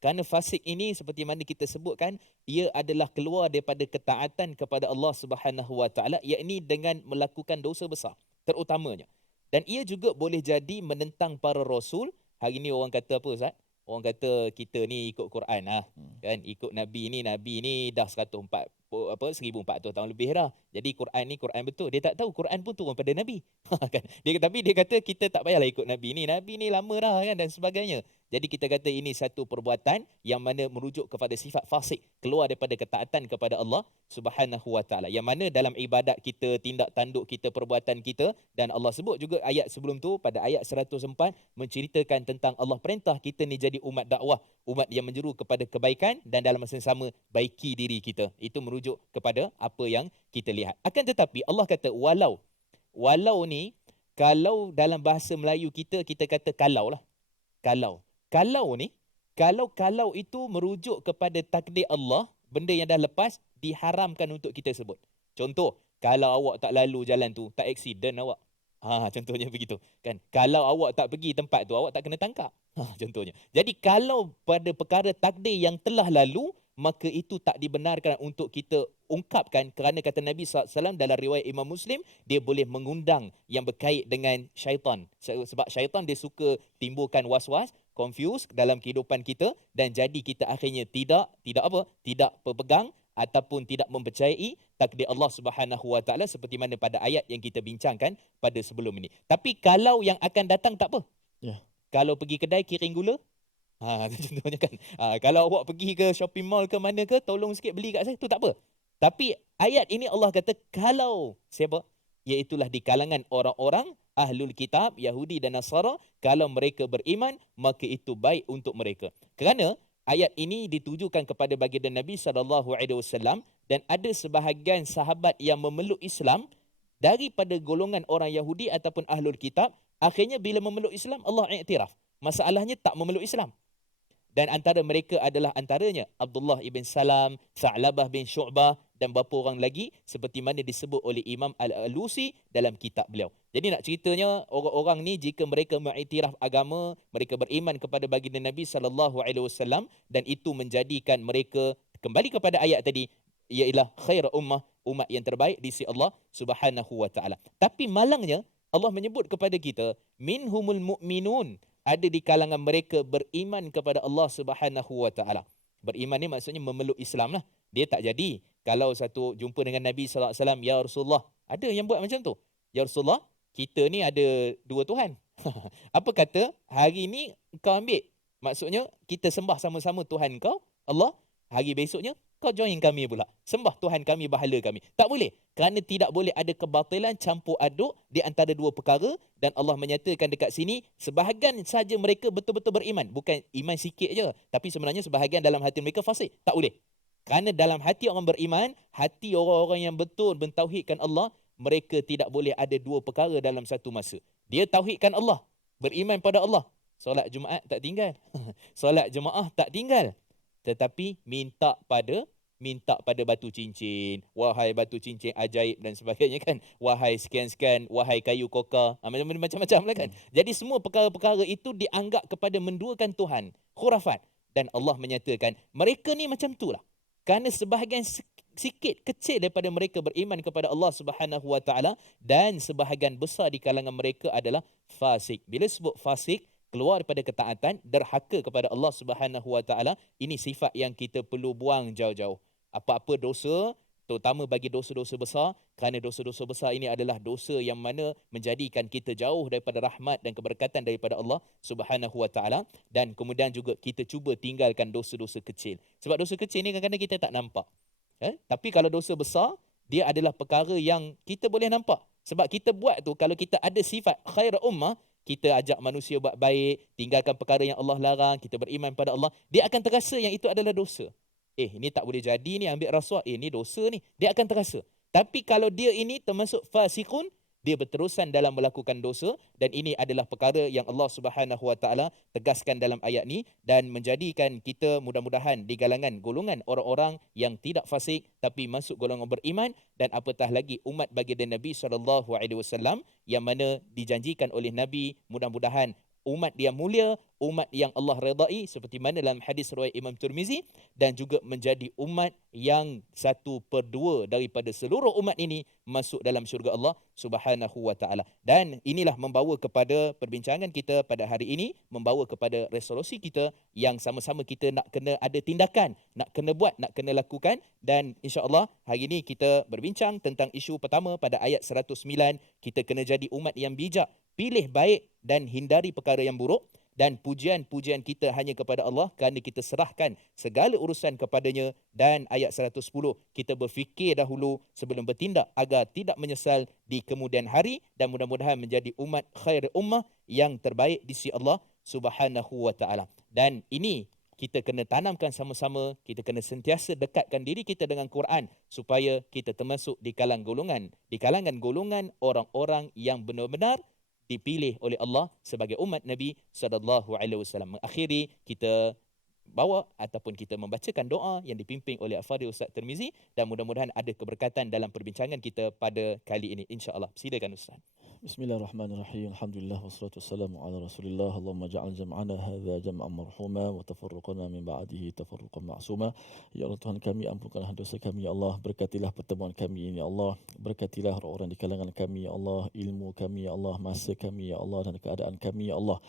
Kerana fasik ini seperti mana kita sebutkan, ia adalah keluar daripada ketaatan kepada Allah Subhanahu wa taala, yakni dengan melakukan dosa besar terutamanya. Dan ia juga boleh jadi menentang para rasul. Hari ni orang kata apa Ustaz? Orang kata kita ni ikut Quran kan, ikut Nabi ni dah 1400 tahun lebih dah. Jadi Quran ni Quran betul. Dia tak tahu Quran pun turun pada Nabi. Kan? Tapi dia kata kita tak payahlah ikut Nabi ni lama dah kan, dan sebagainya. Jadi kita kata ini satu perbuatan yang mana merujuk kepada sifat fasik, keluar daripada ketaatan kepada Allah Subhanahu wa taala. Yang mana dalam ibadat kita, tindak tanduk kita, perbuatan kita, dan Allah sebut juga ayat sebelum tu pada ayat 104 menceritakan tentang Allah perintah kita ni jadi umat dakwah, umat yang menyeru kepada kebaikan dan dalam masa yang sama baiki diri kita. Itu merujuk kepada apa yang kita lihat. Akan tetapi Allah kata walau. Walau ni kalau dalam bahasa Melayu kita kata kalau lah. Kalau ni, kalau itu merujuk kepada takdir Allah, benda yang dah lepas diharamkan untuk kita sebut. Contoh, kalau awak tak lalu jalan tu, tak accident awak. Contohnya begitu kan. Kalau awak tak pergi tempat tu, awak tak kena tangkap. Contohnya. Jadi kalau pada perkara takdir yang telah lalu, maka itu tak dibenarkan untuk kita ungkapkan, kerana kata Nabi SAW dalam riwayat Imam Muslim, dia boleh mengundang yang berkait dengan syaitan. Sebab syaitan dia suka timbulkan was-was, confuse dalam kehidupan kita, dan jadi kita akhirnya tidak berpegang ataupun tidak mempercayai takdir Allah Subhanahu Wa Taala seperti mana pada ayat yang kita bincangkan pada sebelum ini. Tapi kalau yang akan datang tak apa. Ya. Kalau pergi kedai kiring gula, contohnya kan. Kalau awak pergi ke shopping mall ke mana ke, tolong sikit beli kat saya, tu tak apa. Tapi ayat ini Allah kata kalau siapa? Iaitulah di kalangan orang-orang ahlul kitab, Yahudi dan Nasara, kalau mereka beriman, maka itu baik untuk mereka. Kerana ayat ini ditujukan kepada baginda Nabi SAW, dan ada sebahagian sahabat yang memeluk Islam daripada golongan orang Yahudi ataupun ahlul kitab. Akhirnya bila memeluk Islam, Allah iktiraf. Masalahnya tak memeluk Islam. Dan antara mereka adalah antaranya Abdullah ibn Salam, Tha'labah bin Syu'bah dan beberapa orang lagi seperti mana disebut oleh Imam Al-Alusi dalam kitab beliau. Jadi nak ceritanya, orang-orang ni jika mereka mengiktiraf agama, mereka beriman kepada baginda Nabi SAW, dan itu menjadikan mereka kembali kepada ayat tadi, ialah khair ummah, umat yang terbaik di sisi Allah Subhanahu Wa Taala. Tapi malangnya Allah menyebut kepada kita, minhumul mu'minun, ada di kalangan mereka beriman kepada Allah Subhanahu Wa Taala. Beriman ni maksudnya memeluk Islam lah. Dia tak jadi kalau satu jumpa dengan Nabi sallallahu alaihi wasallam, ya Rasulullah, ada yang buat macam tu. Ya Rasulullah, kita ni ada dua Tuhan. Apa kata hari ni kau ambil? Maksudnya kita sembah sama-sama Tuhan kau, Allah. Hari besoknya kau join kami pula. Sembah Tuhan kami, bahala kami. Tak boleh. Kerana tidak boleh ada kebatilan campur aduk di antara dua perkara, dan Allah menyatakan dekat sini sebahagian saja mereka betul-betul beriman. Bukan iman sikit je, tapi sebenarnya sebahagian dalam hati mereka fasik. Tak boleh. Kerana dalam hati orang beriman, hati orang-orang yang betul mentauhidkan Allah, mereka tidak boleh ada dua perkara dalam satu masa. Dia tauhidkan Allah, beriman pada Allah. Solat Jumaat tak tinggal. Solat jemaah tak tinggal. Tetapi minta pada batu cincin, wahai batu cincin ajaib dan sebagainya kan, wahai sekian-sekian, wahai kayu koka, macam-macam lah kan. Jadi semua perkara-perkara itu dianggap kepada menduakan Tuhan, khurafat. Dan Allah menyatakan mereka ni macam tu lah. Kerana sebahagian sikit kecil daripada mereka beriman kepada Allah Subhanahu Wa Taala, dan sebahagian besar di kalangan mereka adalah fasik. Bila sebut fasik, keluar daripada ketaatan, derhaka kepada Allah Subhanahu Wa Taala, ini sifat yang kita perlu buang jauh-jauh. Apa-apa dosa, terutama bagi dosa-dosa besar, kerana dosa-dosa besar ini adalah dosa yang mana menjadikan kita jauh daripada rahmat dan keberkatan daripada Allah Subhanahu Wa Taala, dan kemudian juga kita cuba tinggalkan dosa-dosa kecil. Sebab dosa kecil ni kadang-kadang kita tak nampak. Tapi kalau dosa besar, dia adalah perkara yang kita boleh nampak. Sebab kita buat tu, kalau kita ada sifat khair ummah, kita ajak manusia buat baik, tinggalkan perkara yang Allah larang, kita beriman pada Allah, dia akan terasa yang itu adalah dosa. Ini tak boleh jadi ni, ambil rasuah, ni dosa ni. Dia akan terasa. Tapi kalau dia ini termasuk fasikun, dia berterusan dalam melakukan dosa, dan ini adalah perkara yang Allah Subhanahu Wa Taala tegaskan dalam ayat ni, dan menjadikan kita mudah-mudahan di kalangan golongan orang-orang yang tidak fasik tapi masuk golongan beriman, dan apatah lagi umat baginda Nabi SAW yang mana dijanjikan oleh Nabi, mudah-mudahan umat yang mulia, umat yang Allah redai seperti mana dalam hadis riwayat Imam Tirmizi, dan juga menjadi umat yang 1/2 daripada seluruh umat ini masuk dalam syurga Allah Subhanahu Wa Taala. Dan inilah membawa kepada perbincangan kita pada hari ini, membawa kepada resolusi kita yang sama-sama kita nak kena ada tindakan, nak kena buat, nak kena lakukan. Dan insya-Allah hari ini kita berbincang tentang isu pertama pada ayat 109, kita kena jadi umat yang bijak, pilih baik dan hindari perkara yang buruk, dan pujian-pujian kita hanya kepada Allah kerana kita serahkan segala urusan kepadanya. Dan ayat 110, kita berfikir dahulu sebelum bertindak agar tidak menyesal di kemudian hari, dan mudah-mudahan menjadi umat khair ummah yang terbaik di sisi Allah Subhanahu Wa Taala. Dan ini kita kena tanamkan sama-sama, kita kena sentiasa dekatkan diri kita dengan Quran supaya kita termasuk di kalangan golongan orang-orang yang benar-benar dipilih oleh Allah sebagai umat Nabi SAW. Mengakhiri, kita bawa ataupun kita membacakan doa yang dipimpin oleh Al-Fadhil Ustaz Tirmizi, dan mudah-mudahan ada keberkatan dalam perbincangan kita pada kali ini insya-Allah. Silakan Ustaz. Bismillahirrahmanirrahim. Alhamdulillah wassalatu wassalamu ala Rasulillah. Allahumma ja'al jam'ana hadza jam'an marhuma wa tafarruqana min ba'dihi tafarruqan ma'suma. Ya Allah Tuhan kami, ampunkanlah dosa kami ya Allah. Berkatilah pertemuan kami ini ya Allah. Berkatilah orang-orang di kalangan kami ya Allah, ilmu kami ya Allah, masa kami ya Allah, dan keadaan kami ya Allah.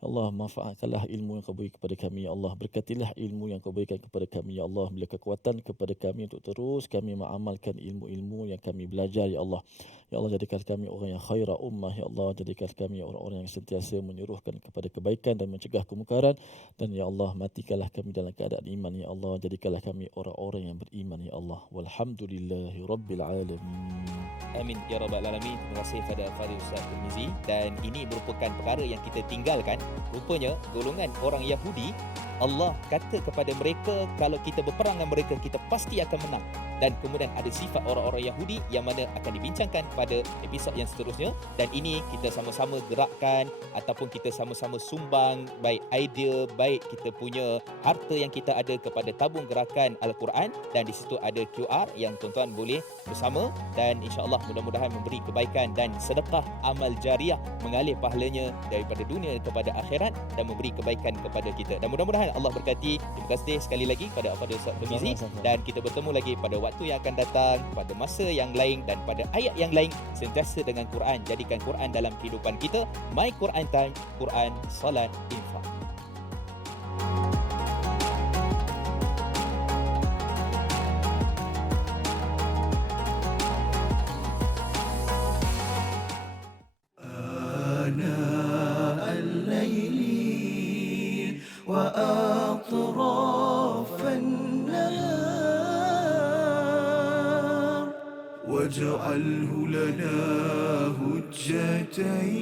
Ya Allah, manfaatkanlah ilmu yang kau beri kepada kami ya Allah. Berkatilah ilmu yang kau berikan kepada kami ya Allah. Bila kekuatan kepada kami untuk terus kami mengamalkan ilmu-ilmu yang kami belajar ya Allah. Ya Allah, jadikan kami orang yang khaira ummah ya Allah. Jadikan kami orang-orang yang sentiasa menyuruhkan kepada kebaikan dan mencegah kemungkaran. Dan ya Allah, matikanlah kami dalam keadaan iman ya Allah. Jadikanlah kami orang-orang yang beriman ya Allah. Walhamdulillahi rabbil alamin. Amin ya rabbal alamin. Terima kasih kepada Fadhil Ustaz Tirmizi, dan ini merupakan perkara yang kita tinggalkan. Rupanya golongan orang Yahudi, Allah kata kepada mereka kalau kita berperang dengan mereka kita pasti akan menang. Dan kemudian ada sifat orang-orang Yahudi yang mana akan dibincangkan pada episod yang seterusnya, dan ini kita sama-sama gerakkan ataupun kita sama-sama sumbang, baik idea, baik kita punya harta yang kita ada kepada tabung gerakan Al-Quran, dan di situ ada QR yang tuan-tuan boleh bersama, dan insya-Allah mudah-mudahan memberi kebaikan dan sedekah amal jariah, mengalir pahalanya daripada dunia kepada akhirat dan memberi kebaikan kepada kita. Dan mudah-mudahan Allah berkati. Terima kasih sekali lagi kepada Al-Fadhil Ustaz Tirmizi, dan kita bertemu lagi pada waktu yang akan datang, pada masa yang lain dan pada ayat yang lain, sentiasa dengan Quran. Jadikan Quran dalam kehidupan kita. My Quran Time, Quran, Salat, Infak. آناء الليل وأطراف النهار واجعله لنا هجتين